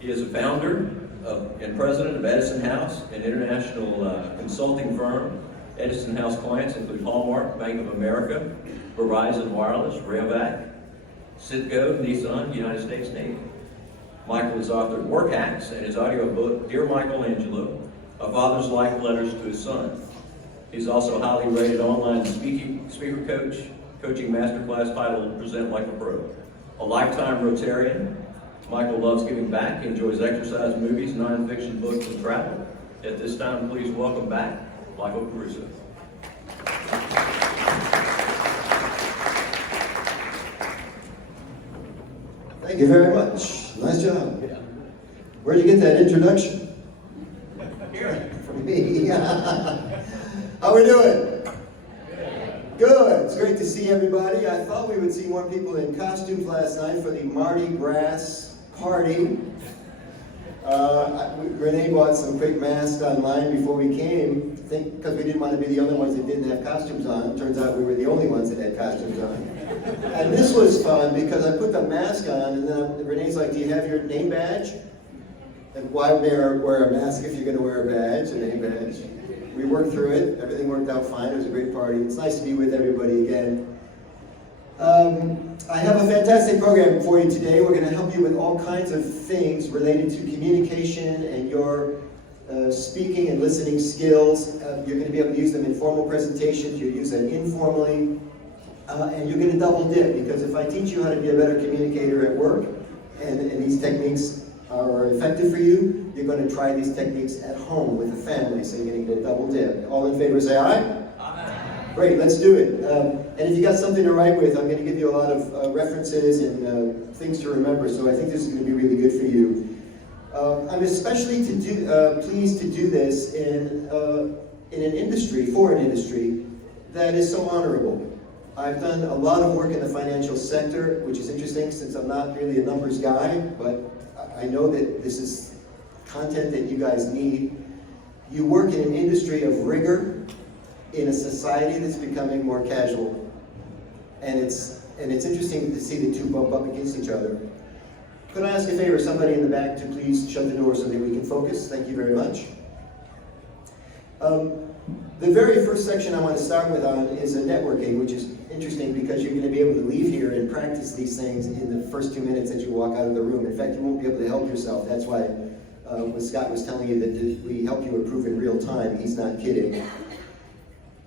He is a founder and president of Edison House, an international consulting firm. Edison House clients include Hallmark, Bank of America, Verizon Wireless, Rayovac, Citgo, Nissan, United States Navy. Michael has authored Work Hacks and his audio book, Dear Michelangelo, A Father's Life Letters to His Son. He's also a highly rated online speaker coach, coaching masterclass titled Present Like a Pro. A lifetime Rotarian, Michael loves giving back. He enjoys exercise, movies, nonfiction books, and travel. At this time, please welcome back Angelo Caruso. Thank you very much. Nice job. Yeah. Where'd you get that introduction? Here. From me. How we doing? Good. It's great to see everybody. I thought we would see more people in costumes last night for the Mardi Gras party. Renee bought some quick masks online before we came, because we didn't want to be the only ones that didn't have costumes on. Turns out we were the only ones that had costumes on. And this was fun because I put the mask on, and then Renee's like, do you have your name badge? And why wear a mask if you're going to wear a badge, a name badge? We worked through it. Everything worked out fine. It was a great party. It's nice to be with everybody again. I have a fantastic program for you today. We're going to help you with all kinds of things related to communication and your speaking and listening skills. You're going to be able to use them in formal presentations. You'll use them informally. And you're going to double dip, because if I teach you how to be a better communicator at work, and these techniques are effective for you, you're going to try these techniques at home with the family, so you're going to get a double dip. All in favor say aye? Aye. Great, let's do it. And if you got something to write with, I'm going to give you a lot of references and things to remember, so I think this is going to be really good for you. I'm especially pleased to do this in an industry, for an industry, that is so honorable. I've done a lot of work in the financial sector, which is interesting since I'm not really a numbers guy, but I know that this is content that you guys need. You work in an industry of rigor in a society that's becoming more casual. And it's interesting to see the two bump up against each other. Could I ask a favor, somebody in the back, to please shut the door so that we can focus? Thank you very much. The very first section I want to start with on is a networking, which is interesting because you're going to be able to leave here and practice these things in the first 2 minutes that you walk out of the room. In fact, you won't be able to help yourself. That's why when Scott was telling you that we help you improve in real time, he's not kidding.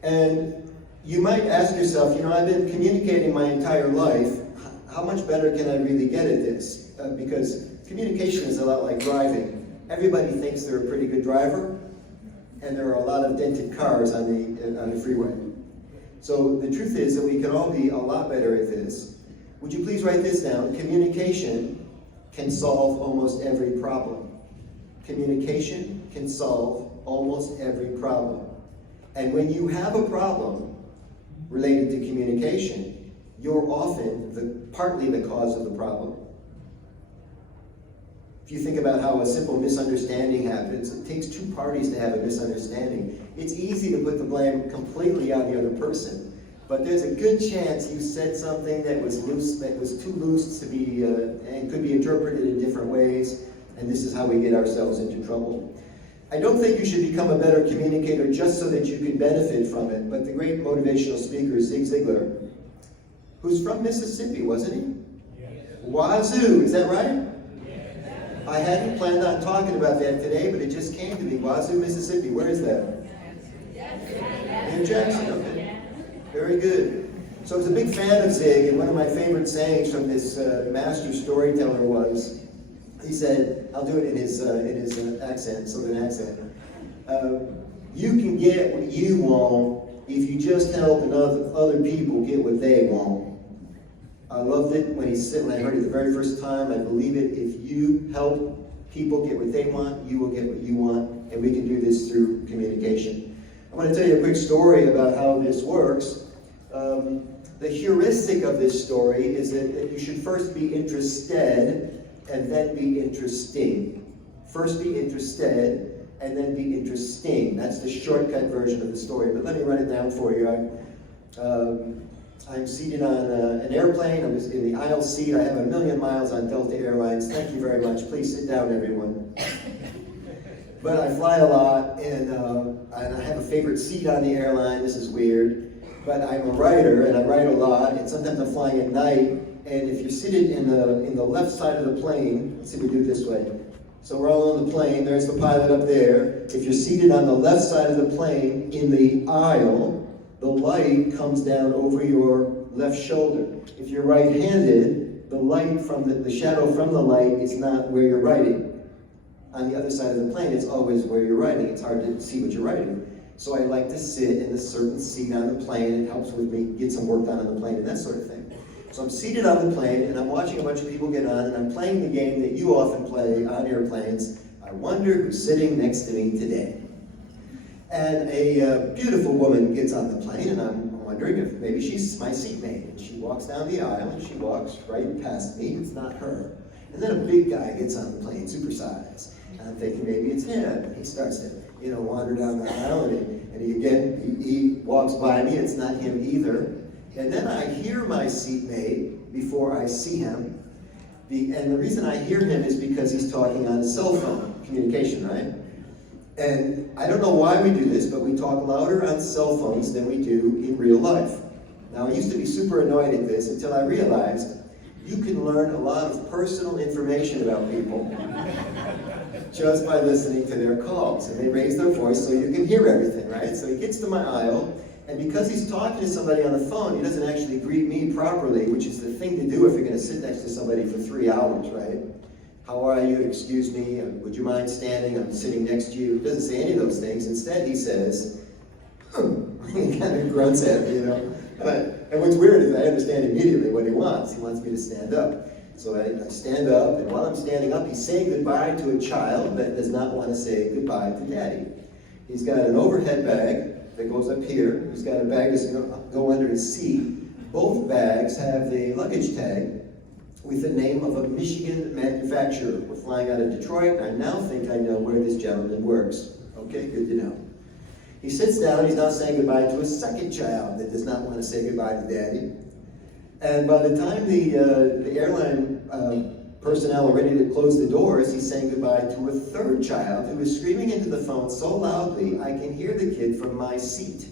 And you might ask yourself, I've been communicating my entire life. How much better can I really get at this? Because communication is a lot like driving. Everybody thinks they're a pretty good driver, and there are a lot of dented cars on the freeway. So the truth is that we can all be a lot better at this. Would you please write this down? Communication can solve almost every problem. Communication can solve almost every problem. And when you have a problem related to communication, you're often partly the cause of the problem. If you think about how a simple misunderstanding happens, it takes two parties to have a misunderstanding. It's easy to put the blame completely on the other person, but there's a good chance you said something that was loose, that was too loose to be, and could be interpreted in different ways, and this is how we get ourselves into trouble. I don't think you should become a better communicator just so that you can benefit from it, but the great motivational speaker, Zig Ziglar, who's from Mississippi, wasn't he? Yes. Wazoo, is that right? I hadn't planned on talking about that today, but it just came to me. Wazoo, Mississippi. Where is that? In Jackson. Okay. Very good. So I was a big fan of Zig, and one of my favorite sayings from this master storyteller was, he said, I'll do it in his accent, southern accent. You can get what you want if you just help other people get what they want. I loved it when I heard it the very first time. I believe it. If you help people get what they want, you will get what you want, and we can do this through communication. I want to tell you a quick story about how this works. The heuristic of this story is that you should first be interested and then be interesting. First be interested and then be interesting. That's the shortcut version of the story, but let me run it down for you. I'm seated on an airplane. I'm in the aisle seat. I have 1 million miles on Delta Airlines. Thank you very much. Please sit down, everyone. But I fly a lot, and I have a favorite seat on the airline. This is weird. But I'm a writer, and I write a lot, and sometimes I'm flying at night, and if you're seated in the left side of the plane, let's see if we do it this way. So we're all on the plane, there's the pilot up there. If you're seated on the left side of the plane, in the aisle, the light comes down over your left shoulder. If you're right-handed, the light from the shadow from the light is not where you're writing. On the other side of the plane, it's always where you're writing. It's hard to see what you're writing. So I like to sit in a certain seat on the plane. It helps with me get some work done on the plane and that sort of thing. So I'm seated on the plane, and I'm watching a bunch of people get on, and I'm playing the game that you often play on airplanes. I wonder who's sitting next to me today. And a beautiful woman gets on the plane, and I'm wondering if maybe she's my seatmate. And she walks down the aisle, and she walks right past me. It's not her. And then a big guy gets on the plane, supersized. And I'm thinking maybe it's him. And he starts to, wander down the aisle, and he walks by me. It's not him either. And then I hear my seatmate before I see him. And the reason I hear him is because he's talking on his cell phone, communication, right? And I don't know why we do this, but we talk louder on cell phones than we do in real life. Now, I used to be super annoyed at this until I realized you can learn a lot of personal information about people just by listening to their calls. And they raise their voice so you can hear everything, right? So he gets to my aisle, and because he's talking to somebody on the phone, he doesn't actually greet me properly, which is the thing to do if you're going to sit next to somebody for 3 hours, right? How are you? Excuse me. Would you mind standing? I'm sitting next to you. He doesn't say any of those things. Instead, he says, he kind of grunts at me, And what's weird is I understand immediately what he wants. He wants me to stand up. So I stand up, and while I'm standing up, he's saying goodbye to a child that does not want to say goodbye to Daddy. He's got an overhead bag that goes up here. He's got a bag that's going to go under his seat. Both bags have the luggage tag with the name of a Michigan manufacturer. We're flying out of Detroit, and I now think I know where this gentleman works. Okay, good to know. He sits down, he's now saying goodbye to a second child that does not want to say goodbye to Daddy. And by the time the airline personnel are ready to close the doors, he's saying goodbye to a third child who is screaming into the phone so loudly I can hear the kid from my seat.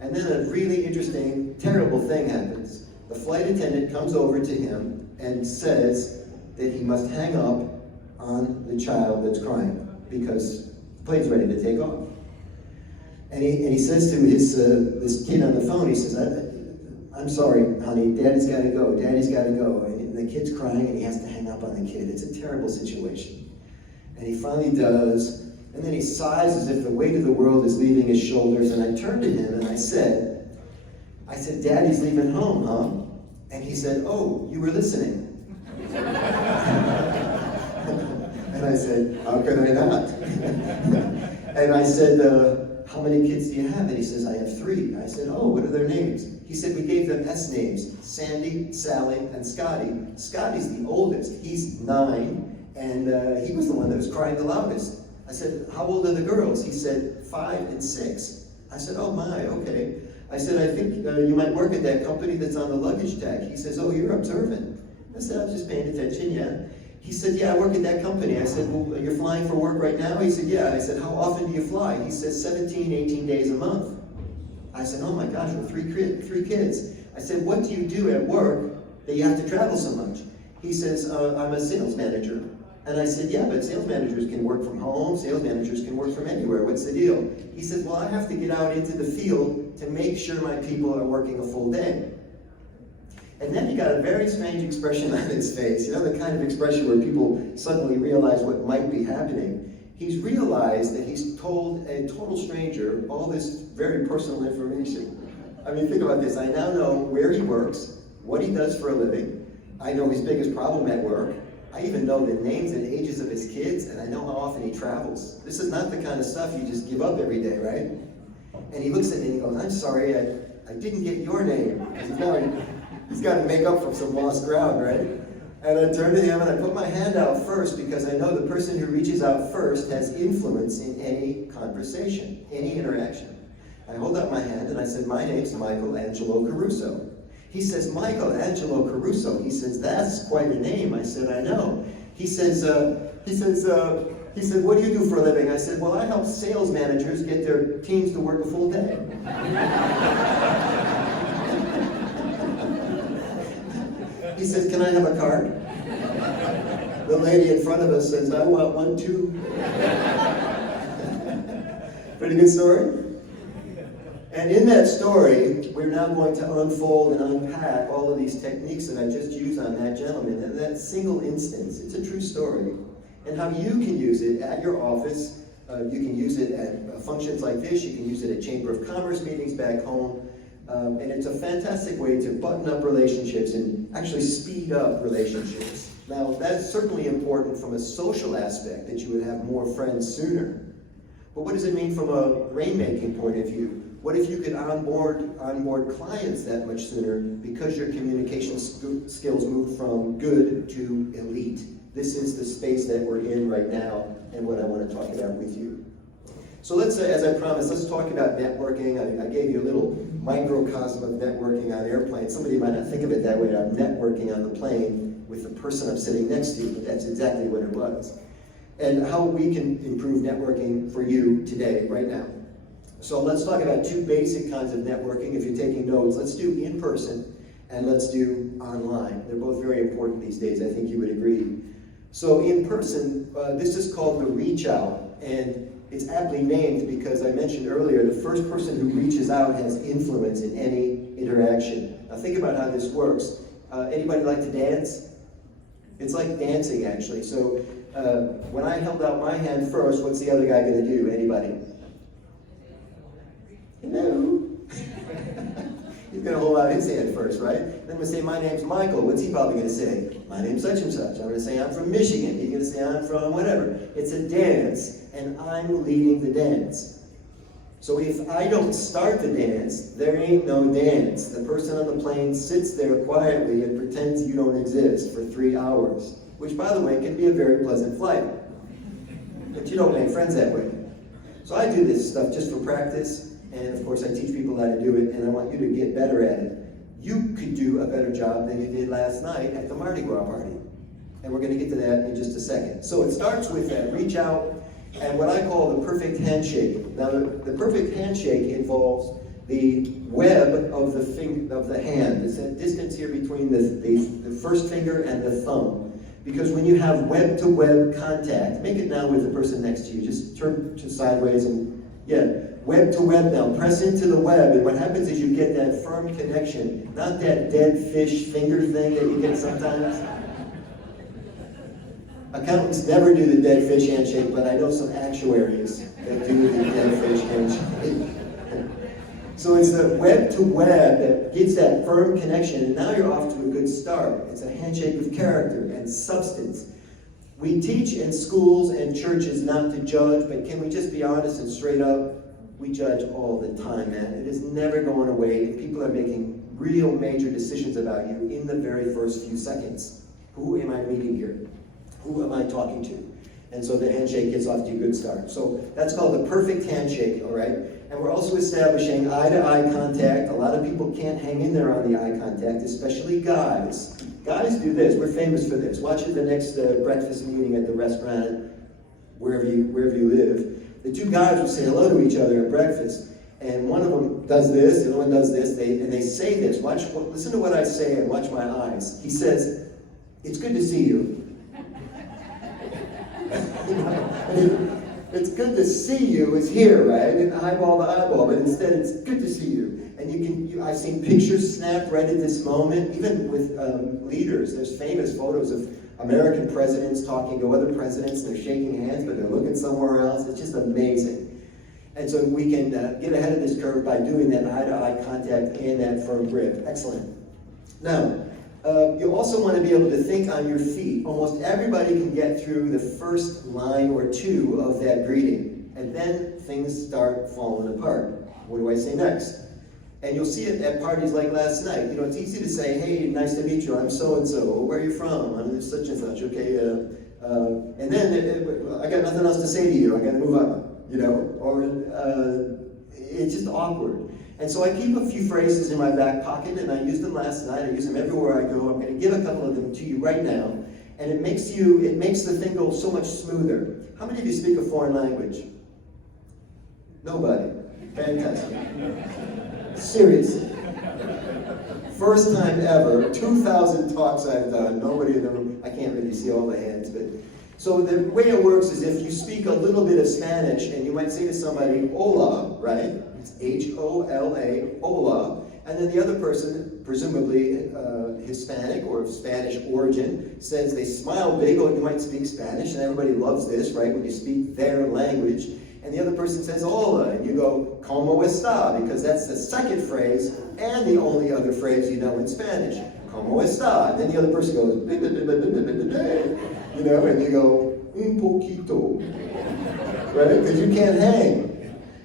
And then a really interesting, terrible thing happens. The flight attendant comes over to him and says that he must hang up on the child that's crying because the plane's ready to take off. And he says to this kid on the phone, he says, I'm sorry, honey, Daddy's got to go. Daddy's got to go. And the kid's crying, and he has to hang up on the kid. It's a terrible situation. And he finally does, and then he sighs as if the weight of the world is leaving his shoulders. And I turned to him and I said, Daddy's leaving home, huh? And he said, oh, you were listening. And I said, how could I not? And I said, how many kids do you have? And he says, I have 3. I said, oh, what are their names? He said, we gave them S names, Sandy, Sally, and Scotty. Scotty's the oldest. He's 9, and he was the one that was crying the loudest. I said, how old are the girls? He said, 5 and 6. I said, oh my, okay. I said, I think you might work at that company that's on the luggage tag. He says, oh, you're observant. I said, I'm just paying attention, yeah. He said, yeah, I work at that company. I said, well, you're flying for work right now? He said, yeah. I said, how often do you fly? He says, 17, 18 days a month. I said, oh my gosh, well, 3 kids. I said, what do you do at work that you have to travel so much? He says, I'm a sales manager. And I said, yeah, but sales managers can work from home. Sales managers can work from anywhere. What's the deal? He said, well, I have to get out into the field to make sure my people are working a full day. And then he got a very strange expression on his face, the kind of expression where people suddenly realize what might be happening. He's realized that he's told a total stranger all this very personal information. I mean, think about this. I now know where he works, what he does for a living. I know his biggest problem at work. I even know the names and ages of his kids, and I know how often he travels. This is not the kind of stuff you just give up every day, right? And he looks at me and he goes, I'm sorry, I didn't get your name. He's got to make up for some lost ground, right? And I turned to him and I put my hand out first because I know the person who reaches out first has influence in any conversation, any interaction. I hold out my hand and I said, my name's Michael Angelo Caruso. He says, Michael Angelo Caruso. He says, that's quite a name. I said, I know. He said, what do you do for a living? I said, well, I help sales managers get their teams to work a full day. He says, can I have a card? The lady in front of us says, I want one too. Pretty good story? And in that story, we're now going to unfold and unpack all of these techniques that I just used on that gentleman. And that single instance, it's a true story. And how you can use it at your office. You can use it at functions like this. You can use it at Chamber of Commerce meetings back home. And it's a fantastic way to button up relationships and actually speed up relationships. Now, that's certainly important from a social aspect, that you would have more friends sooner. But what does it mean from a rainmaking point of view? What if you could onboard clients that much sooner because your communication skills move from good to elite? This is the space that we're in right now and what I want to talk about with you. So let's, as I promised, let's talk about networking. I gave you a little microcosm of networking on airplanes. Somebody might not think of it that way. I'm networking on the plane with the person I'm sitting next to, but that's exactly what it was. And how we can improve networking for you today, right now. So let's talk about two basic kinds of networking. If you're taking notes, let's do in person and let's do online. They're both very important these days, I think you would agree. So in person, this is called the reach out, and it's aptly named because I mentioned earlier, the first person who reaches out has influence in any interaction. Now think about how this works. Anybody like to dance? It's like dancing, actually. So when I held out my hand first, what's the other guy going to do? Anybody? Hello? He's going to hold out his hand first, right? Then I'm going to say, my name's Michael. What's he probably going to say? My name's such and such. I'm going to say, I'm from Michigan. He's going to say, I'm from whatever. It's a dance, and I'm leading the dance. So if I don't start the dance, there ain't no dance. The person on the plane sits there quietly and pretends you don't exist for 3 hours, which, by the way, can be a very pleasant flight. But you don't make friends that way. So I do this stuff just for practice. And of course I teach people how to do it, and I want you to get better at it. You could do a better job than you did last night at the Mardi Gras party. And we're going to get to that in just a second. So it starts with that reach out and what I call the perfect handshake. Now the perfect handshake involves the web of the hand. It's that distance here between the first finger and the thumb. Because when you have web-to-web contact, make it now with the person next to you. Just turn to sideways and, yeah. Web to web now, press into the web, and what happens is you get that firm connection, not that dead fish finger thing that you get sometimes. Accountants never do the dead fish handshake, but I know some actuaries that do the dead fish handshake. So it's the web to web that gets that firm connection, and now you're off to a good start. It's a handshake of character and substance. We teach in schools and churches not to judge, but can we just be honest and straight up? We judge all the time, man. It is never going away. People are making real major decisions about you in the very first few seconds. Who am I meeting here? Who am I talking to? And so the handshake gets off to a good start. So that's called the perfect handshake, all right? And we're also establishing eye-to-eye contact. A lot of people can't hang in there on the eye contact, especially guys. Guys do this. We're famous for this. Watch at the next breakfast meeting at the restaurant, wherever you live. The two guys will say hello to each other at breakfast, and one of them does this, the other one does this, and they say this. Listen to what I say and watch my eyes. He says, "It's good to see you." It's good to see you is here, right? And eyeball to eyeball, but instead it's good to see you. And I've seen pictures snapped right at this moment, even with leaders. There's famous photos of American presidents talking to other presidents, and they're shaking hands, but they're looking somewhere else. It's just amazing. And so we can get ahead of this curve by doing that eye-to-eye contact and that firm grip. Excellent. Now, you also want to be able to think on your feet. Almost everybody can get through the first line or two of that greeting, and then things start falling apart. What do I say next? And you'll see it at parties like last night. You know, it's easy to say, hey, nice to meet you, I'm so-and-so. Where are you from? I'm such and such, okay? And then, I got nothing else to say to you, I gotta move on, you know? Or, it's just awkward. And so I keep a few phrases in my back pocket, and I used them last night. I use them everywhere I go. I'm going to give a couple of them to you right now. And it makes the thing go so much smoother. How many of you speak a foreign language? Nobody. Fantastic. Seriously. First time ever, 2,000 talks I've done, nobody in the room, I can't really see all the hands, but. So the way it works is if you speak a little bit of Spanish, and you might say to somebody, hola, right? It's H-O-L-A, hola. And then the other person, presumably Hispanic or of Spanish origin, says they smile big, or you might speak Spanish, and everybody loves this, right? When you speak their language. And the other person says hola, and you go, ¿Cómo está? Because that's the second phrase, and the only other phrase you know in Spanish. ¿Cómo está? And then the other person goes, you know, and you go, un poquito, right? Because you can't hang.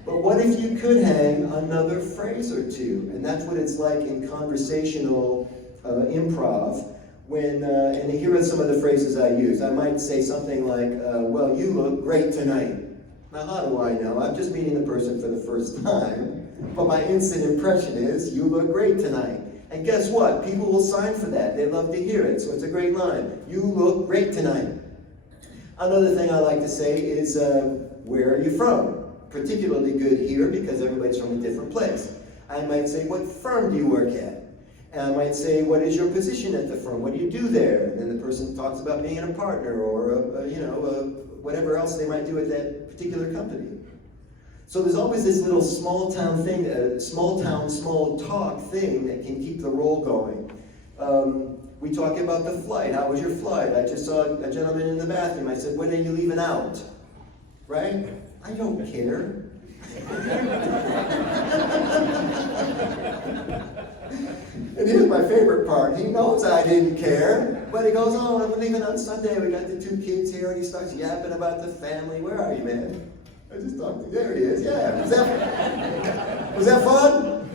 But what if you could hang another phrase or two? And that's what it's like in conversational improv. When, and here are some of the phrases I use. I might say something like, well, you look great tonight. Now, how do I know? I'm just meeting the person for the first time, but my instant impression is, you look great tonight. And guess what? People will sign for that. They love to hear it, so it's a great line. You look great tonight. Another thing I like to say is, where are you from? Particularly good here because everybody's from a different place. I might say, what firm do you work at? And I might say, what is your position at the firm? What do you do there? And then the person talks about being a partner or, whatever else they might do at that particular company. So there's always this little small town thing, small talk thing that can keep the roll going. We talk about the flight. How was your flight? I just saw a gentleman in the bathroom. I said, when are you leaving out? Right? I don't care. And here's my favorite part. He knows I didn't care, but he goes, oh, I'm leaving on Sunday. We got the 2 kids here, and he starts yapping about the family. Where are you, man? I just talked to you. There he is. Yeah. Was that fun?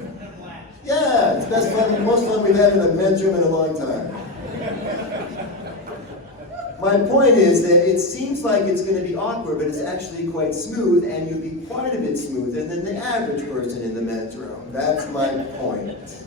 Yeah, it's best fun, most fun we've had in a bedroom in a long time. My point is that it seems like it's going to be awkward, but it's actually quite smooth, and you'll be quite a bit smoother than the average person in the men's room. That's my point.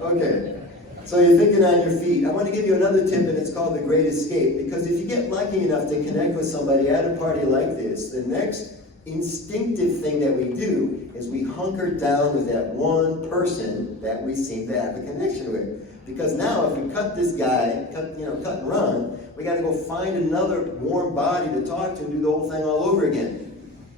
Okay, so you're thinking on your feet. I want to give you another tip, and it's called the Great Escape, because if you get lucky enough to connect with somebody at a party like this, the next instinctive thing that we do is we hunker down with that one person that we seem to have a connection with. Because now if we cut this guy, cut and run, we got to go find another warm body to talk to and do the whole thing all over again.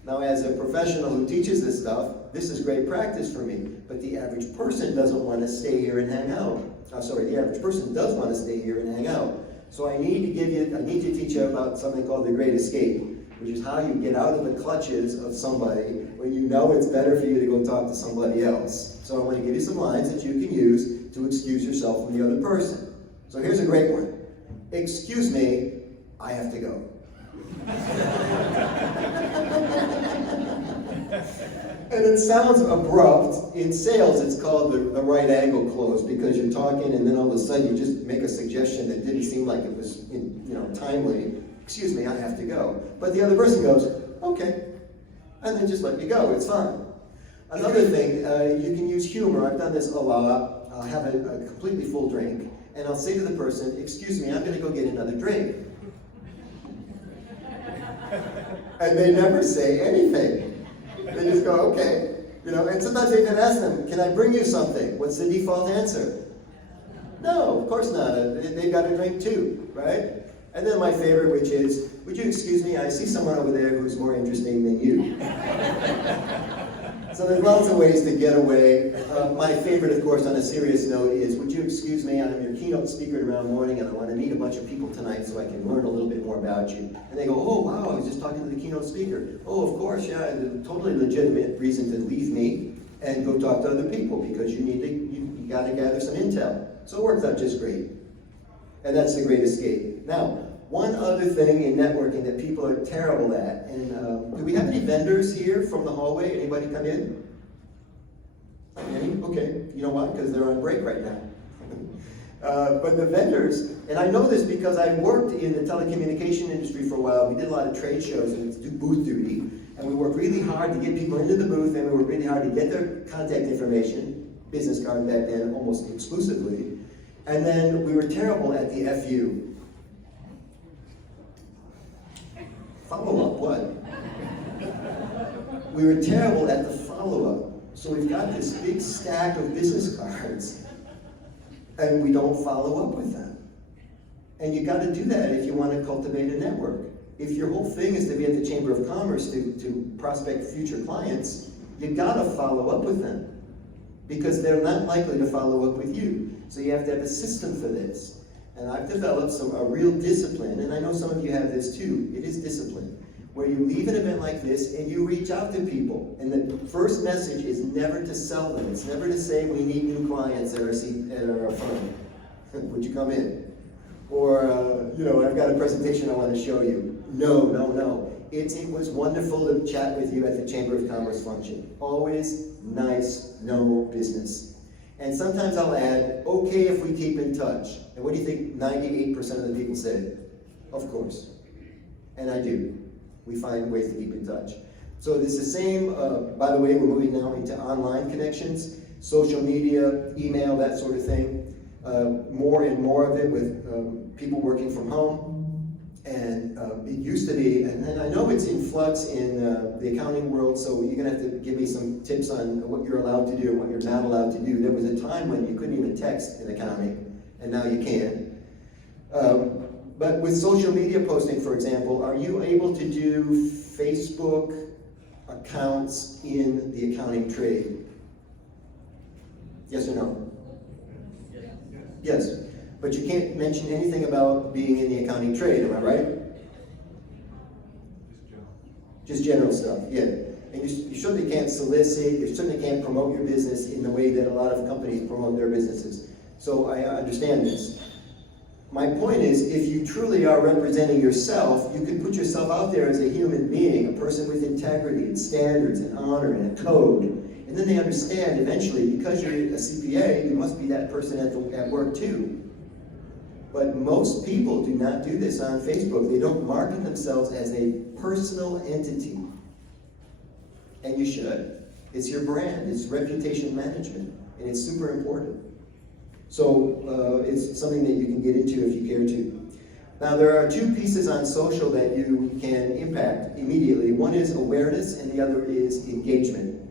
Now, as a professional who teaches this stuff, this is great practice for me. But the average person doesn't want to stay here and hang out. The average person does want to stay here and hang out. So I need to teach you about something called the Great Escape, which is how you get out of the clutches of somebody when you know it's better for you to go talk to somebody else. So I want to give you some lines that you can use to excuse yourself from the other person. So here's a great one. Excuse me, I have to go. And it sounds abrupt. In sales, it's called the right angle close, because you're talking and then all of a sudden you just make a suggestion that didn't seem like it was timely. Excuse me, I have to go. But the other person goes, okay, and then just let you go. It's fine. Another thing, you can use humor. I've done this a lot. I'll have a completely full drink, and I'll say to the person, excuse me, I'm going to go get another drink. And they never say anything. They just go, okay. And sometimes I even ask them, can I bring you something? What's the default answer? No, of course not. They've got a drink too, right? And then my favorite, which is, would you excuse me, I see someone over there who's more interesting than you. So there's lots of ways to get away. My favorite, of course, on a serious note is, would you excuse me, I'm your keynote speaker tomorrow morning, and I want to meet a bunch of people tonight so I can learn a little bit more about you. And they go, oh, wow, I was just talking to the keynote speaker. Oh, of course, yeah, a totally legitimate reason to leave me and go talk to other people, because you got to gather some intel. So it works out just great. And that's the Great Escape. Now, one other thing in networking that people are terrible at, and do we have any vendors here from the hallway? Anybody come in? Any? Okay. You know why? Because they're on break right now. But the vendors, and I know this because I worked in the telecommunication industry for a while. We did a lot of trade shows and do booth duty. And we work really hard to get people into the booth, and we work really hard to get their contact information, business card back then almost exclusively, and then we were terrible at the FU. Follow-up, what? We were terrible at the follow-up. So we've got this big stack of business cards, and we don't follow up with them. And you got to do that if you want to cultivate a network. If your whole thing is to be at the Chamber of Commerce to prospect future clients, you got to follow up with them, because they're not likely to follow up with you. So you have to have a system for this. And I've developed a real discipline, and I know some of you have this too. It is discipline, where you leave an event like this and you reach out to people. And the first message is never to sell them. It's never to say, we need new clients at our firm. Would you come in? Or, I've got a presentation I want to show you. No. It was wonderful to chat with you at the Chamber of Commerce function. Always nice, no business. And sometimes I'll add, okay if we keep in touch. And what do you think 98% of the people say? Of course. And I do. We find ways to keep in touch. So it's the same, by the way, we're moving now into online connections, social media, email, that sort of thing. More and more of it with people working from home. And it used to be, and I know it's in flux in the accounting world, so you're gonna have to give me some tips on what you're allowed to do and what you're not allowed to do. There was a time when you couldn't even text in accounting, and now you can. But with social media posting, for example, are you able to do Facebook accounts in the accounting trade? Yes or no? Yes. But you can't mention anything about being in the accounting trade, am I right? Just general stuff, yeah. And you certainly can't solicit, you certainly can't promote your business in the way that a lot of companies promote their businesses. So I understand this. My point is, if you truly are representing yourself, you can put yourself out there as a human being, a person with integrity and standards and honor and a code. And then they understand eventually, because you're a CPA, you must be that person at work too. But most people do not do this on Facebook. They don't market themselves as a personal entity. And you should. It's your brand. It's reputation management. And it's super important. So it's something that you can get into if you care to. Now there are two pieces on social that you can impact immediately. One is awareness and the other is engagement.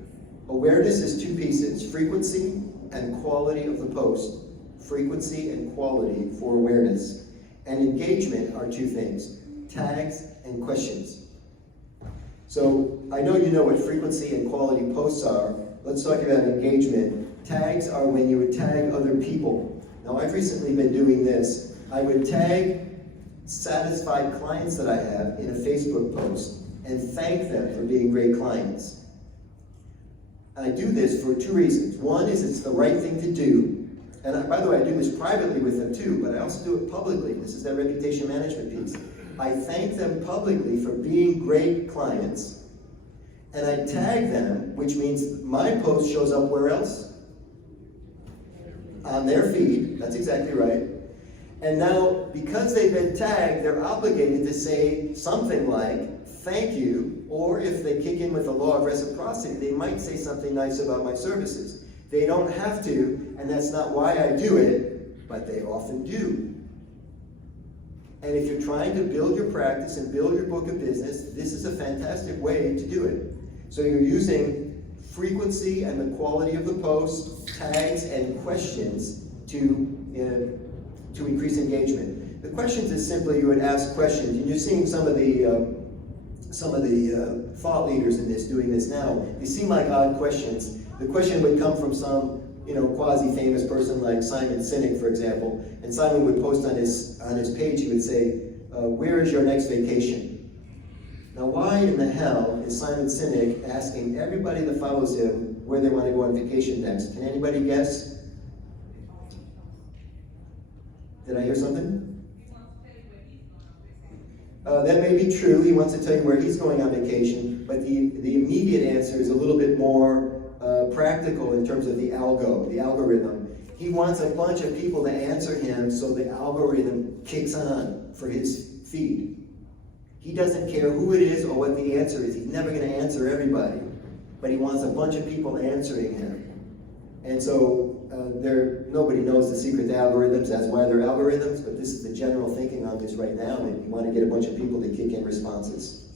Awareness is two pieces, frequency and quality of the post. Frequency and quality for awareness. And engagement are two things, tags and questions. So I know you know what frequency and quality posts are. Let's talk about engagement. Tags are when you would tag other people. Now I've recently been doing this. I would tag satisfied clients that I have in a Facebook post and thank them for being great clients. I do this for two reasons. One is it's the right thing to do. And by the way, I do this privately with them too, but I also do it publicly. This is that reputation management piece. I thank them publicly for being great clients, and I tag them, which means my post shows up where else? On their feed, that's exactly right. And now, because they've been tagged, they're obligated to say something like, thank you, or if they kick in with the law of reciprocity, they might say something nice about my services. They don't have to, and that's not why I do it, but they often do. And if you're trying to build your practice and build your book of business, this is a fantastic way to do it. So you're using frequency and the quality of the post, tags and questions to increase engagement. The questions is simply you would ask questions, and you're seeing some of the thought leaders in this doing this now. They seem like odd questions. The question would come from some, quasi-famous person like Simon Sinek, for example, and Simon would post on his page, he would say, where is your next vacation? Now why in the hell is Simon Sinek asking everybody that follows him where they want to go on vacation next? Can anybody guess? Did I hear something? That may be true. He wants to tell you where he's going on vacation, but the immediate answer is a little bit more practical in terms of the algorithm. He wants a bunch of people to answer him so the algorithm kicks on for his feed. He doesn't care who it is or what the answer is. He's never going to answer everybody, but he wants a bunch of people answering him. And so nobody knows the secret to algorithms. That's why they're algorithms, but this is the general thinking on this right now, that you want to get a bunch of people to kick in responses.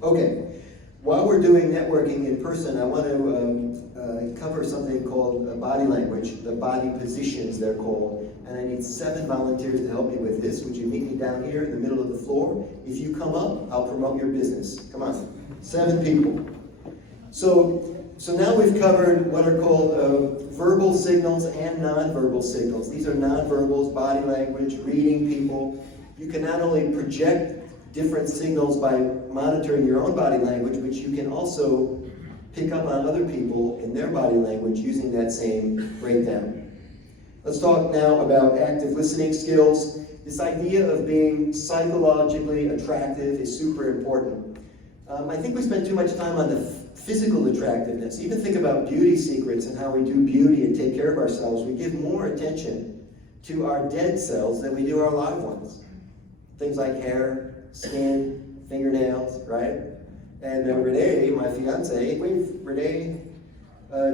Okay, while we're doing networking in person, I want to cover something called body language, the body positions they're called, and I need 7 volunteers to help me with this. Would you meet me down here in the middle of the floor? If you come up, I'll promote your business. Come on, 7 people. So now we've covered what are called verbal signals and nonverbal signals. These are nonverbals, body language, reading people. You can not only project different signals by monitoring your own body language, but you can also pick up on other people in their body language using that same breakdown. Let's talk now about active listening skills. This idea of being psychologically attractive is super important. I think we spend too much time on the physical attractiveness. Even think about beauty secrets and how we do beauty and take care of ourselves. We give more attention to our dead cells than we do our live ones. Things like hair, skin, fingernails, right? And Renee, my fiance, Renee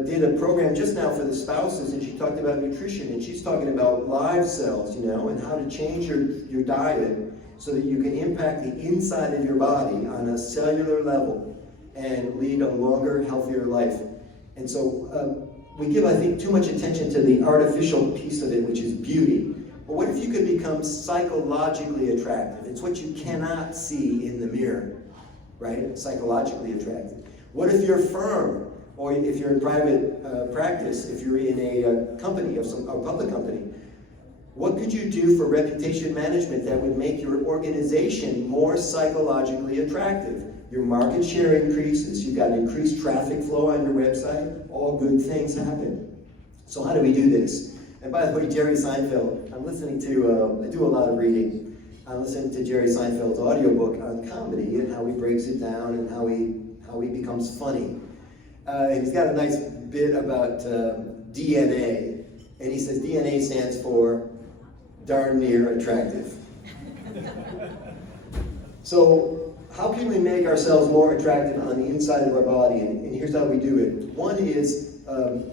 did a program just now for the spouses, and she talked about nutrition, and she's talking about live cells, you know, and how to change your diet so that you can impact the inside of your body on a cellular level and lead a longer, healthier life. And so we give, I think, too much attention to the artificial piece of it, which is beauty. But what if you could become psychologically attractive? It's what you cannot see in the mirror, right? Psychologically attractive. What if you're firm, or if you're in private practice, if you're in a company, a public company? What could you do for reputation management that would make your organization more psychologically attractive? Your market share increases, you've got increased traffic flow on your website, all good things happen. So how do we do this? And by the way, Jerry Seinfeld, I'm listening to, I do a lot of reading. I'm listening to Jerry Seinfeld's audiobook on comedy and how he breaks it down and how he becomes funny. And he's got a nice bit about DNA, and he says DNA stands for darn near attractive. So how can we make ourselves more attractive on the inside of our body? And here's how we do it. One is,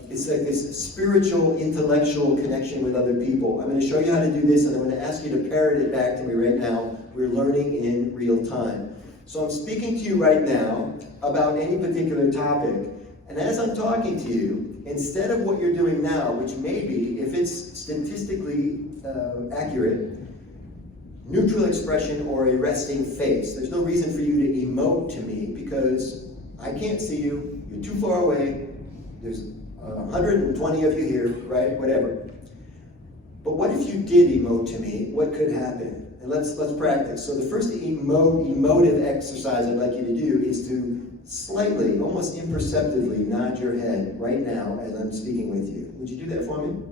it's like this spiritual, intellectual connection with other people. I'm going to show you how to do this, and I'm going to ask you to parrot it back to me right now. We're learning in real time. So I'm speaking to you right now about any particular topic, and as I'm talking to you, instead of what you're doing now, which may be, if it's statistically accurate, neutral expression or a resting face. There's no reason for you to emote to me because I can't see you, you're too far away, there's 120 of you here, right? Whatever. But what if you did emote to me? What could happen? And let's practice. So the first emotive exercise I'd like you to do is to slightly, almost imperceptibly nod your head right now as I'm speaking with you. Would you do that for me?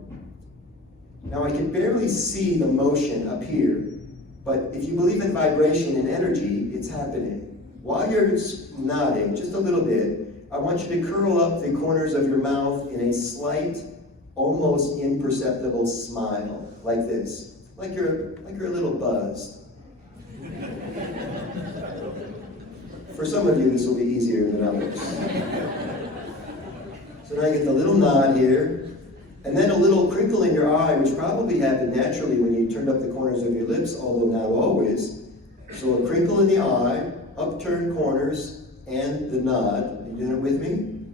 Now I can barely see the motion up here, but if you believe in vibration and energy, it's happening. While you're nodding, just a little bit, I want you to curl up the corners of your mouth in a slight, almost imperceptible smile, like this. Like you're a little buzzed. For some of you, this will be easier than others. So now I get the little nod here, and then a little crinkle in your eye, which probably happened naturally when you turned up the corners of your lips, although not always. So a crinkle in the eye, upturned corners, and the nod. Are you doing it with me?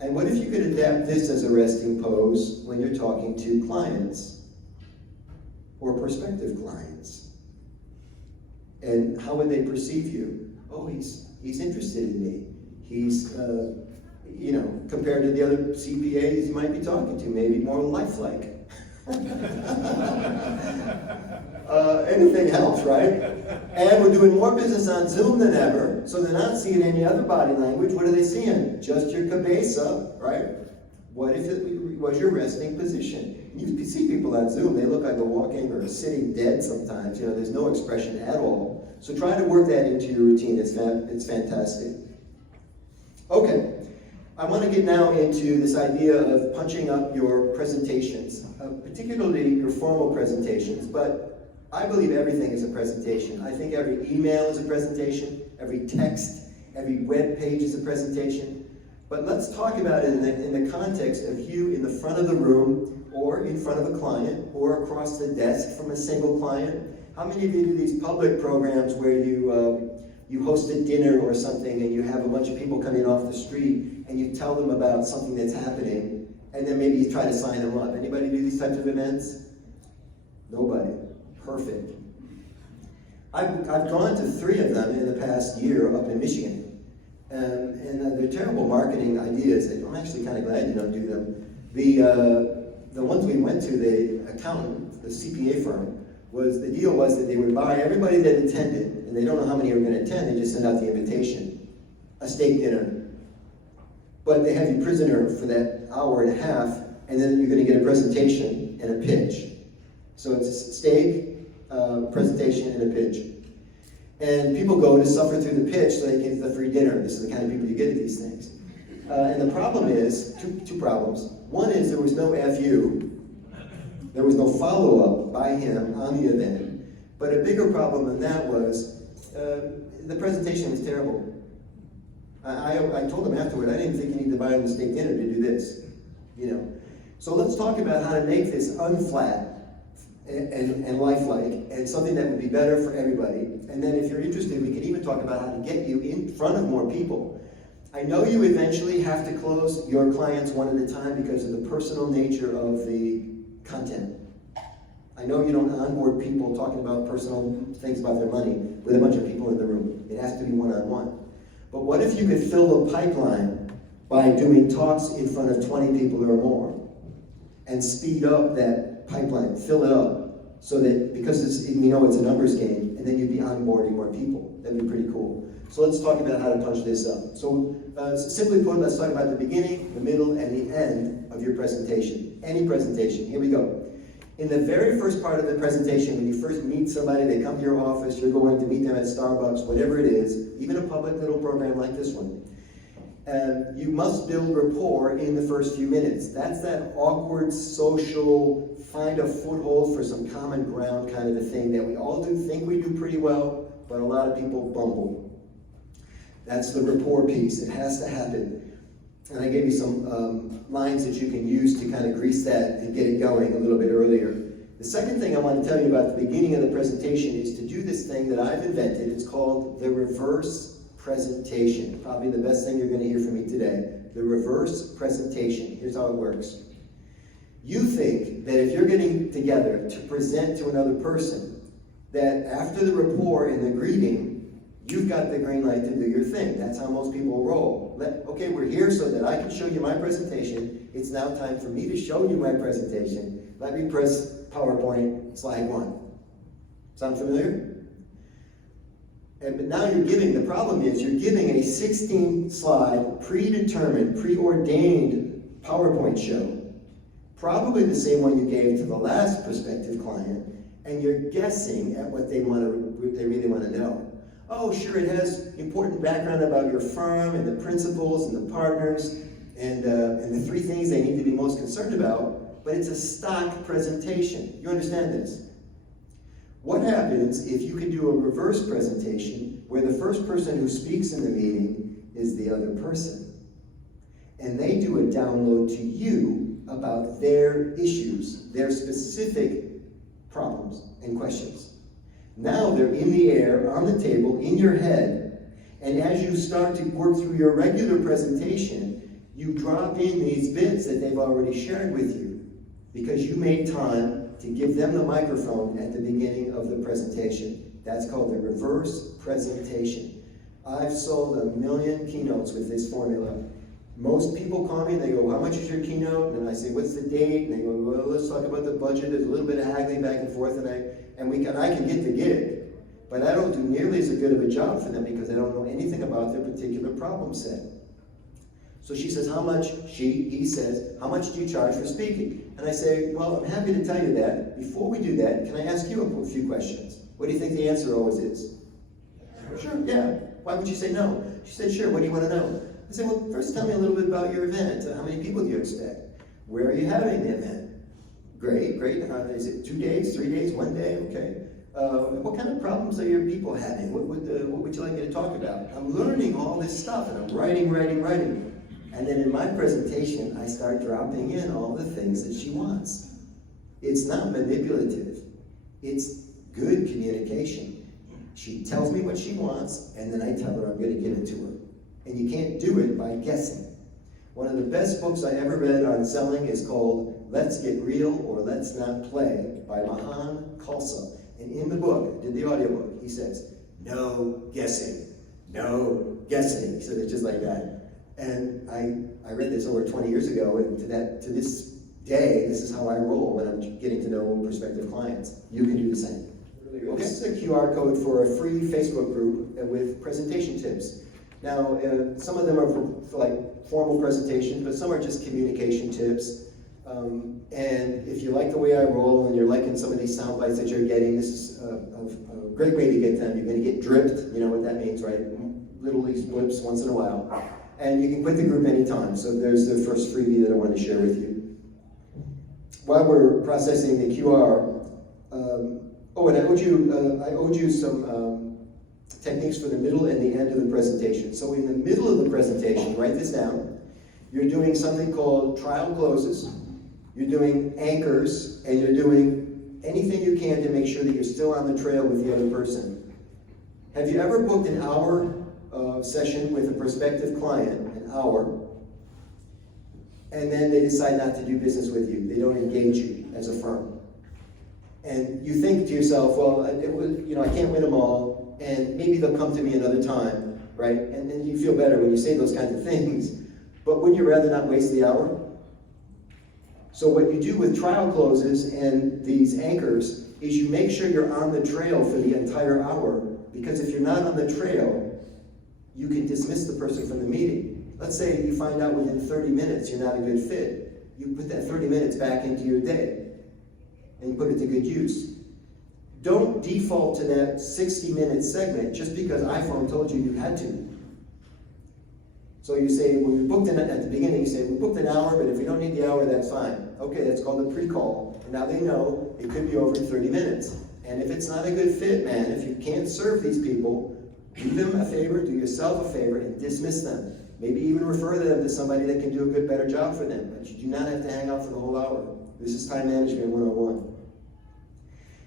And what if you could adapt this as a resting pose when you're talking to clients or prospective clients? And how would they perceive you? Oh, he's interested in me. He's, compared to the other CPAs you might be talking to, maybe more lifelike. Anything helps, right? And we're doing more business on Zoom than ever, so they're not seeing any other body language. What are they seeing? Just your cabeza, right? What if it was your resting position? You see people on Zoom, they look like a walking or a sitting dead sometimes. There's no expression at all. So try to work that into your routine. It's fantastic. Okay. I want to get now into this idea of punching up your presentations, particularly your formal presentations, but I believe everything is a presentation. I think every email is a presentation, every text, every web page is a presentation. But let's talk about it in the context of you in the front of the room, or in front of a client, or across the desk from a single client. How many of you do these public programs where you host a dinner or something and you have a bunch of people coming off the street and you tell them about something that's happening and then maybe you try to sign them up? Anybody do these types of events? Nobody. Perfect. I've gone to 3 of them in the past year up in Michigan. And they're terrible marketing ideas. I'm actually kind of glad you don't do them. The ones we went to, the accountant, the CPA firm, the deal was that they would buy everybody that attended, and they don't know how many are going to attend, they just send out the invitation, a steak dinner. But they have you prisoner for that hour and a half, and then you're going to get a presentation and a pitch. So it's a steak, presentation, and a pitch. And people go to suffer through the pitch so they get the free dinner. This is the kind of people you get at these things. And the problem is, two problems. One is there was no FU. There was no follow-up by him on the event. But a bigger problem than that was the presentation was terrible. I told him afterward, I didn't think you need to buy him a steak dinner to do this. So let's talk about how to make this unflat and lifelike, and something that would be better for everybody. And then if you're interested, we can even talk about how to get you in front of more people. I know you eventually have to close your clients one at a time because of the personal nature of the content. I know you don't onboard people talking about personal things about their money with a bunch of people in the room. It has to be one-on-one. But what if you could fill the pipeline by doing talks in front of 20 people or more and speed up that pipeline, fill it up, so that, because we know it's a numbers game, and then you'd be onboarding more people. That'd be pretty cool. So let's talk about how to punch this up. So simply put, let's talk about the beginning, the middle, and the end of your presentation. Any presentation. Here we go. In the very first part of the presentation, when you first meet somebody, they come to your office, you're going to meet them at Starbucks, whatever it is, even a public little program like this one, you must build rapport in the first few minutes. That's that awkward, social, find a foothold for some common ground kind of a thing that we all think we do pretty well, but a lot of people bumble. That's the rapport piece. It has to happen. And I gave you some lines that you can use to kind of grease that and get it going a little bit earlier. The second thing I want to tell you about the beginning of the presentation is to do this thing that I've invented. It's called the reverse presentation. Probably the best thing you're going to hear from me today. The reverse presentation. Here's how it works. You think that if you're getting together to present to another person, that after the rapport and the greeting, you've got the green light to do your thing. That's how most people roll. Okay, we're here so that I can show you my presentation. It's now time for me to show you my presentation. Let me press PowerPoint slide 1. Sound familiar? But now you're giving, the problem is you're giving a 16-slide, predetermined, preordained PowerPoint show. Probably the same one you gave to the last prospective client, and you're guessing at what they really want to know. Oh, sure, it has important background about your firm and the principals and the partners and the 3 things they need to be most concerned about, but it's a stock presentation. You understand this? What happens if you can do a reverse presentation where the first person who speaks in the meeting is the other person? And they do a download to you about their issues, their specific problems and questions. Now they're in the air, on the table, in your head, and as you start to work through your regular presentation, you drop in these bits that they've already shared with you because you made time to give them the microphone at the beginning of the presentation. That's called the reverse presentation. I've sold 1 million keynotes with this formula. Most people call me and they go, how much is your keynote? And I say, what's the date? And they go, well, let's talk about the budget. There's a little bit of haggling back and forth, and I can get the gig. But I don't do nearly as good of a job for them because I don't know anything about their particular problem set. So she says, he says, how much do you charge for speaking? And I say, well, I'm happy to tell you that. Before we do that, can I ask you a few questions? What do you think the answer always is? Sure, yeah. Why would you say no? She said, sure, what do you want to know? I said, well, first tell me a little bit about your event. How many people do you expect? Where are you having the event? Great. Is it 2 days, 3 days, 1 day? Okay. What kind of problems are your people having? What would you like me to talk about? I'm learning all this stuff, and I'm writing. And then in my presentation, I start dropping in all the things that she wants. It's not manipulative. It's good communication. She tells me what she wants, and then I tell her I'm going to give it to her. And you can't do it by guessing. One of the best books I ever read on selling is called Let's Get Real or Let's Not Play by Mahan Khalsa. And in the book, I did the audiobook, he says, no guessing, no guessing. He said it just like that. And I read this over 20 years ago, and to this day, this is how I roll when I'm getting to know prospective clients. You can do the same. Okay, this is a QR code for a free Facebook group with presentation tips. Now, some of them are for like formal presentations, but some are just communication tips. And if you like the way I roll and you're liking some of these sound bites that you're getting, this is a great way to get them. You're going to get dripped, you know what that means, right? Little these blips once in a while. And you can quit the group anytime. So there's the first freebie that I want to share with you. While we're processing the QR, and I owed you some techniques for the middle and the end of the presentation. So in the middle of the presentation, write this down. You're doing something called trial closes. You're doing anchors, and you're doing anything you can to make sure that you're still on the trail with the other person. Have you ever booked an hour session with a prospective client, an hour, and then they decide not to do business with you? They don't engage you as a firm. And you think to yourself, well, I can't win them all, and maybe they'll come to me another time, right? And then you feel better when you say those kinds of things. But wouldn't you rather not waste the hour? So what you do with trial closes and these anchors is you make sure you're on the trail for the entire hour, because if you're not on the trail, you can dismiss the person from the meeting. Let's say you find out within 30 minutes you're not a good fit. You put that 30 minutes back into your day and put it to good use. Don't default to that 60-minute segment just because iPhone told you had to. So you say, well, we booked at the beginning, you say, we booked an hour, but if we don't need the hour, that's fine. Okay, that's called a pre-call. And now they know it could be over in 30 minutes. And if it's not a good fit, man, if you can't serve these people, do them a favor, do yourself a favor, and dismiss them. Maybe even refer them to somebody that can do a good, better job for them. But you do not have to hang out for the whole hour. This is time management 101.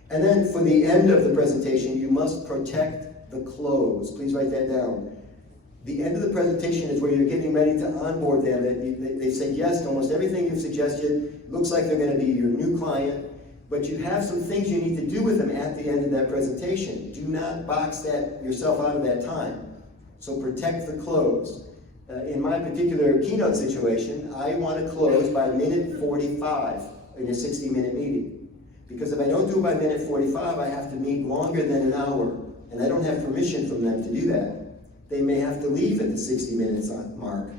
And then for the end of the presentation, you must protect the close. Please write that down. The end of the presentation is where you're getting ready to onboard them. They've said yes to almost everything you've suggested. Looks like they're going to be your new client. But you have some things you need to do with them at the end of that presentation. Do not box yourself out of that time. So protect the close. In my particular keynote situation, I want to close by minute 45 in a 60-minute meeting. Because if I don't do it by minute 45, I have to meet longer than an hour. And I don't have permission from them to do that. They may have to leave at the 60 minutes mark.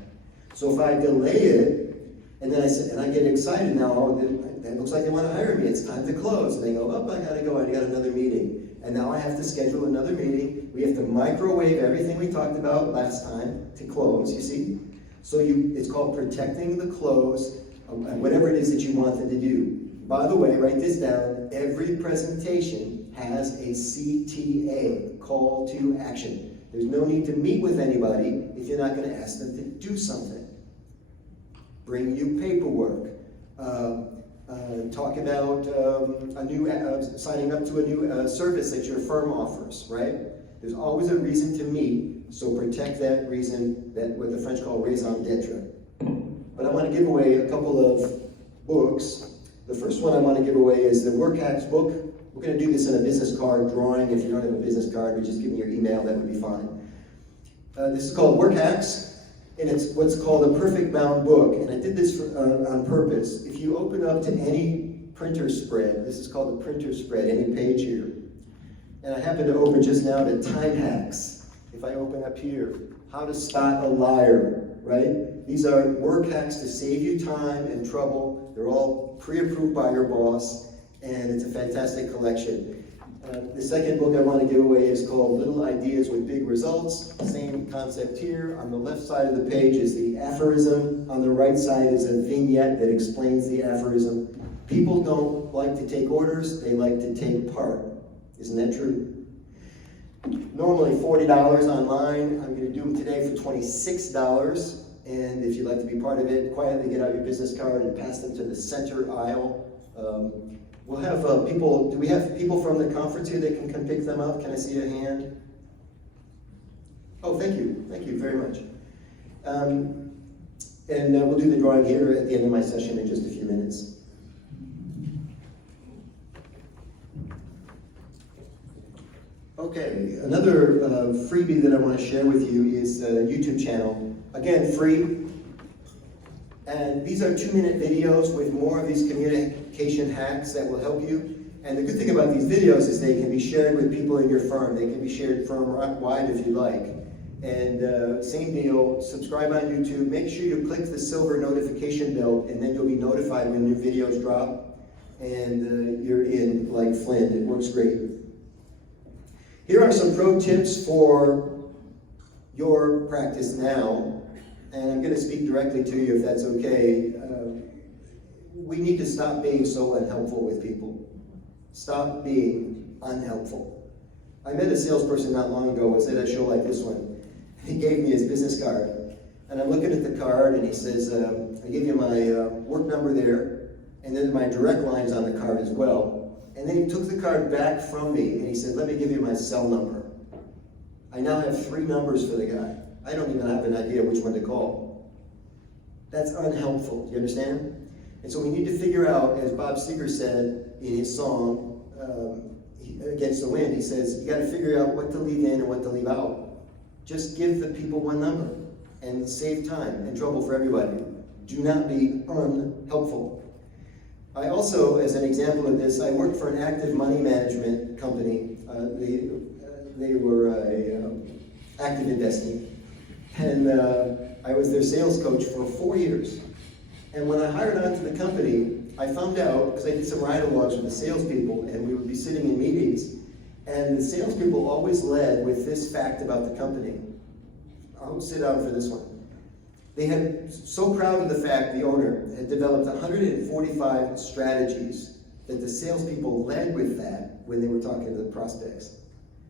So if I delay it, and then I get excited now, oh, it looks like they want to hire me, it's time to close. And they go, oh, I gotta go, I got another meeting. And now I have to schedule another meeting. We have to microwave everything we talked about last time to close, you see? So it's called protecting the close, whatever it is that you want them to do. By the way, write this down, every presentation has a CTA, call to action. There's no need to meet with anybody if you're not going to ask them to do something. Bring you paperwork. Talk about signing up to a new service that your firm offers, right? There's always a reason to meet, so protect that reason, that what the French call raison d'etre. But I want to give away a couple of books. The first one I want to give away is the Work Hacks book. We're going to do this in a business card drawing. If you don't have a business card, just give me your email, that would be fine. This is called Work Hacks, and it's what's called a perfect bound book. And I did this on purpose. If you open up to any printer spread, this is called the printer spread, any page here. And I happen to open just now to Time Hacks. If I open up here, how to spot a liar, right? These are work hacks to save you time and trouble. They're all pre-approved by your boss. And it's a fantastic collection. The second book I want to give away is called Little Ideas with Big Results. Same concept here. On the left side of the page is the aphorism. On the right side is a vignette that explains the aphorism. People don't like to take orders, they like to take part. Isn't that true? Normally $40 online. I'm going to do them today for $26. And if you'd like to be part of it, quietly get out your business card and pass them to the center aisle. We'll have people, do we have people from the conference here that can come pick them up? Can I see a hand? Oh, thank you very much. And we'll do the drawing here at the end of my session in just a few minutes. Okay, another freebie that I want to share with you is a YouTube channel. Again, free. And these are 2-minute videos with more of these communication hacks that will help you. And the good thing about these videos is they can be shared with people in your firm. They can be shared firm-wide if you like. And same deal, subscribe on YouTube. Make sure you click the silver notification bell, and then you'll be notified when new videos drop. And you're in like Flynn. It works great. Here are some pro tips for your practice now. And I'm going to speak directly to you if that's okay. We need to stop being so unhelpful with people. Stop being unhelpful. I met a salesperson not long ago who was at a show like this one. He gave me his business card. And I'm looking at the card and he says, I give you my work number there, and then my direct line's on the card as well. And then he took the card back from me and he said, let me give you my cell number. I now have 3 numbers for the guy. I don't even have an idea which one to call. That's unhelpful, do you understand? And so we need to figure out, as Bob Seger said in his song, Against the Wind, he says, you gotta figure out what to leave in and what to leave out. Just give the people one number and save time and trouble for everybody. Do not be unhelpful. I also, as an example of this, I worked for an active money management company. They were active in Destin. And I was their sales coach for 4 years. And when I hired onto the company, I found out, because I did some ride-alongs with the salespeople, and we would be sitting in meetings, and the salespeople always led with this fact about the company. I'll sit down for this one. They had so proud of the fact the owner had developed 145 strategies that the salespeople led with that when they were talking to the prospects.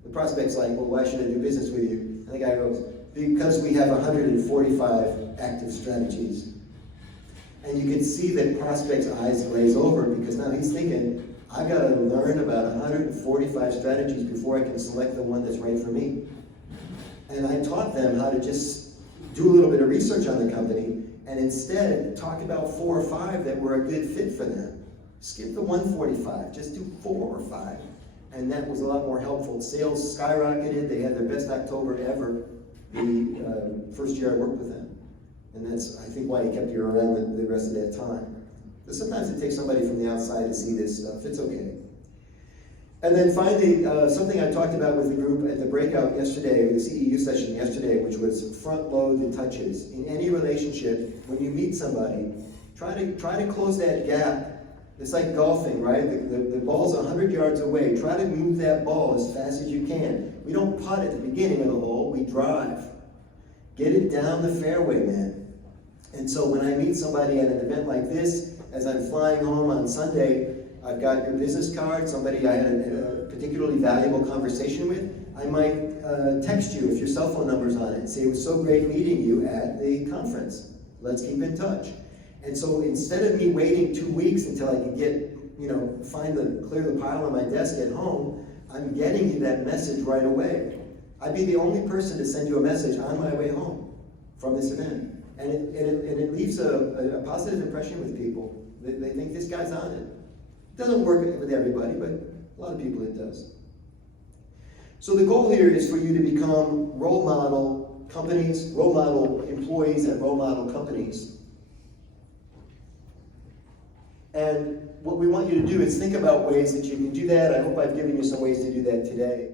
The prospect's like, well, why should I do business with you? And the guy goes, because we have 145 active strategies. And you can see that prospect's eyes glaze over because now he's thinking, I've got to learn about 145 strategies before I can select the one that's right for me. And I taught them how to just do a little bit of research on the company and instead talk about 4 or 5 that were a good fit for them. Skip the 145, just do 4 or 5. And that was a lot more helpful. Sales skyrocketed. They had their best October ever the first year I worked with them. And that's, I think, why he kept you around the rest of that time. But sometimes it takes somebody from the outside to see this stuff. It's okay. And then finally, something I talked about with the group at the breakout yesterday, the CEU session yesterday, which was front load the touches. In any relationship, when you meet somebody, try to close that gap. It's like golfing, right? The ball's 100 yards away. Try to move that ball as fast as you can. We don't putt at the beginning of the hole, we drive. Get it down the fairway, man. And so when I meet somebody at an event like this, as I'm flying home on Sunday, I've got your business card, somebody I had a particularly valuable conversation with, I might text you if your cell phone number's on it and say, it was so great meeting you at the conference. Let's keep in touch. And so instead of me waiting 2 weeks until I can get, clear the pile on my desk at home, I'm getting you that message right away. I'd be the only person to send you a message on my way home from this event. And it leaves a positive impression with people. They think this guy's on it. It doesn't work with everybody, but a lot of people it does. So the goal here is for you to become role model companies, role model employees at role model companies. And what we want you to do is think about ways that you can do that. I hope I've given you some ways to do that today.